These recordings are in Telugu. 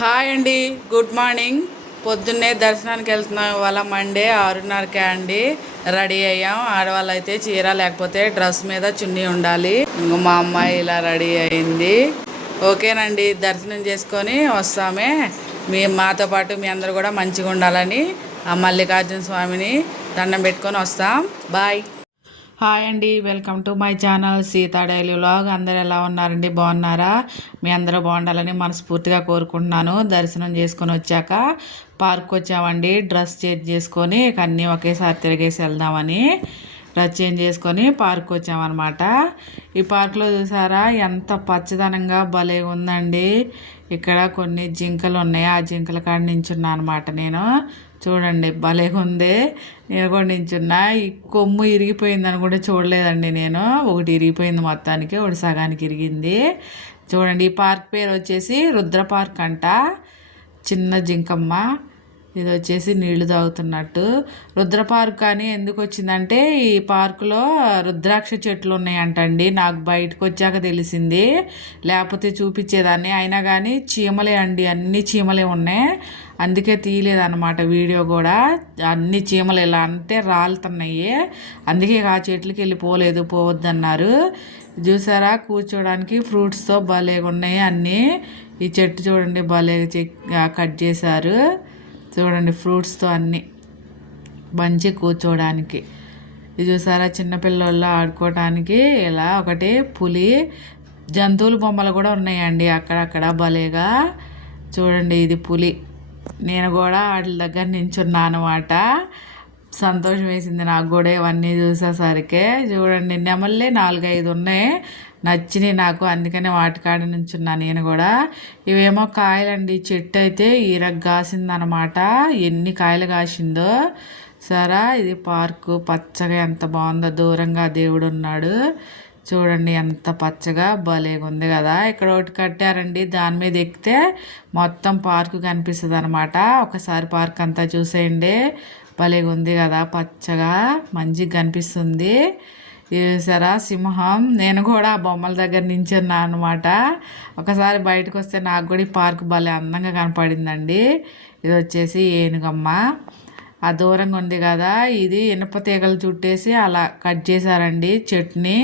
హాయ్ అండి గుడ్ మార్నింగ్. పొద్దున్నే దర్శనానికి వెళ్తున్నాం ఇవాళ మండే ఆరున్నరకే అండి. రెడీ అయ్యాం. ఆడవాళ్ళు అయితే చీర లేకపోతే డ్రెస్ మీద చున్నీ ఉండాలి. ఇంక మా అమ్మాయి ఇలా రెడీ అయింది. ఓకేనండి దర్శనం చేసుకొని వస్తామే. మీ మాతో పాటు మీ అందరు కూడా మంచిగా ఉండాలని ఆ మల్లికార్జున స్వామిని దండం పెట్టుకొని వస్తాం. బాయ్. హాయ్ అండి welcome to my channel Sita daily vlog. అందరు ఎలా ఉన్నారండి? బాగున్నారా? మీ అందరూ బాగుండాలని మనస్ఫూర్తిగా కోరుకుంటున్నాను. దర్శనం చేసుకొని వచ్చాక పార్క్ వచ్చామండి. డ్రెస్ చేంజ్ చేసుకొని అన్నీ ఒకేసారి తిరిగేసి వెళ్దామని. డ్రెస్ చేసుకొని పార్క్ వచ్చామన్నమాట. ఈ పార్క్లో చూసారా ఎంత పచ్చదనంగా భలే ఉందండి. ఇక్కడ కొన్ని జింకలు ఉన్నాయి ఆ జింకల కాడ నించున్నా అనమాట నేను. చూడండి భలే ఉంది. నేను కూడా నించున్నా. ఈ కొమ్ము ఇరిగిపోయిందని కూడా చూడలేదండి నేను. ఒకటి ఇరిగిపోయింది మొత్తానికి ఒకటి సగానికి ఇరిగింది. చూడండి ఈ పార్క్ పేరు వచ్చేసి రుద్ర పార్క్ అంట. చిన్న జింకమ్మ. ఇది వచ్చేసి నీళ్ళు తాగుతున్నట్టు. రుద్ర పార్క్ అని ఎందుకు వచ్చిందంటే ఈ పార్కులో రుద్రాక్ష చెట్లు ఉన్నాయంటండి. నాకు బయటకు వచ్చాక తెలిసింది. లేకపోతే చూపించేదాన్ని. అయినా కానీ చీమలే అండి. అన్ని చీమలే ఉన్నాయి. అందుకే తీయలేదన్నమాట వీడియో కూడా. అన్ని చీమలు ఎలా అంటే రాలుతున్నాయి. అందుకే ఆ చెట్లకి వెళ్ళి పోలేదు పోవద్దన్నారు. చూసారా? కూర్చోడానికి ఫ్రూట్స్తో భలేగా ఉన్నాయి అన్నీ. ఈ చెట్టు చూడండి భలే కట్ చేశారు. చూడండి ఫ్రూట్స్తో అన్నీ. మంచి కూర్చోడానికి ఇది చూసారా చిన్నపిల్లల్లో ఆడుకోవడానికి ఇలా ఒకటి పులి జంతువుల బొమ్మలు కూడా ఉన్నాయండి అక్కడక్కడ భలేగా. చూడండి ఇది పులి. నేను కూడా వాటి దగ్గర నించున్నా అనమాట సంతోషం వేసింది నాకు కూడా ఇవన్నీ చూసేసరికి. చూడండి నెమల్లే నాలుగైదు ఉన్నాయి. నచ్చినాయి నాకు అందుకనే వాటికాడ నుంచున్నా నేను కూడా. ఇవేమో కాయలండి చెట్టు అయితే ఈరగ్ కాసిందనమాట. ఎన్ని కాయలు కాసిందో. సరా ఇది పార్కు పచ్చగా ఎంత బాగుందో దూరంగా దేవుడు ఉన్నాడు. చూడండి ఎంత పచ్చగా భలేగా ఉంది కదా. ఇక్కడ ఒకటి కట్టారండి దాని మీద ఎక్కితే మొత్తం పార్కు కనిపిస్తుంది అనమాట ఒకసారి పార్క్ అంతా చూసేయండి. భలేగా ఉంది కదా పచ్చగా మంచిగా కనిపిస్తుంది. చూసారా సింహం. నేను కూడా ఆ బొమ్మల దగ్గర నించున్నా అనమాట ఒకసారి బయటకు వస్తే నాకు కూడా ఈ పార్క్ భలే అందంగా కనపడిందండి. ఇది వచ్చేసి ఏనుగమ్మ. ఆ దూరంగా ఉంది కదా ఇది ఇనుప తీగలు చుట్టేసి అలా కట్ చేశారండి చట్నీ.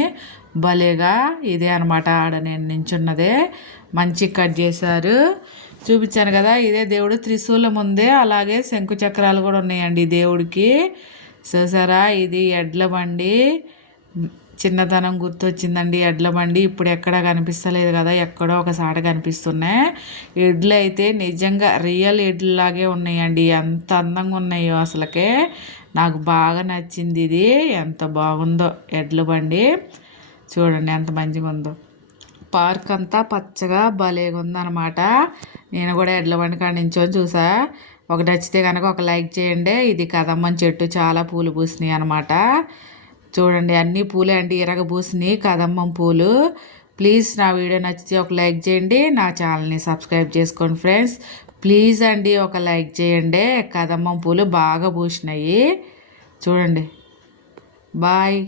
భలేగా ఇదే అనమాట ఆడ నేను నించున్నదే. మంచి కట్ చేశారు. చూపించాను కదా ఇదే దేవుడు త్రిశూలం ఉంది అలాగే శంకు చక్రాలు కూడా ఉన్నాయండి దేవుడికి. చూసారా ఇది ఎడ్ల బండి. చిన్నతనం గుర్తొచ్చిందండి ఎడ్ల బండి ఇప్పుడు ఎక్కడ కనిపిస్తలేదు కదా ఎక్కడో ఒకసారి కనిపిస్తున్నాయి. ఎడ్లు అయితే నిజంగా రియల్ ఎడ్లలాగే ఉన్నాయండి ఎంత అందంగా ఉన్నాయో అసలకే. నాకు బాగా నచ్చింది ఇది ఎంత బాగుందో ఎడ్ల బండి. చూడండి ఎంత మంచిగా ఉందో. పార్క్ అంతా పచ్చగా భలేగా ఉందన్నమాట నేను కూడా ఎడ్ల బండి కాడ నుంచొని చూసా. ఒక నచ్చితే కనుక ఒక లైక్ చేయండి. ఇది కదమ్మని చెట్టు చాలా పూలు పూసినాయి అనమాట చూడండి అన్నీ పూలే అండి. పూసినాయి కదమ్మం పూలు. ప్లీజ్ నా వీడియో నచ్చితే ఒక లైక్ చేయండి. నా ఛానల్ని సబ్స్క్రైబ్ చేసుకోండి ఫ్రెండ్స్. ప్లీజ్ అండి ఒక లైక్ చేయండి. కదమ్మం పూలు బాగా పూసినాయి. చూడండి. బాయ్.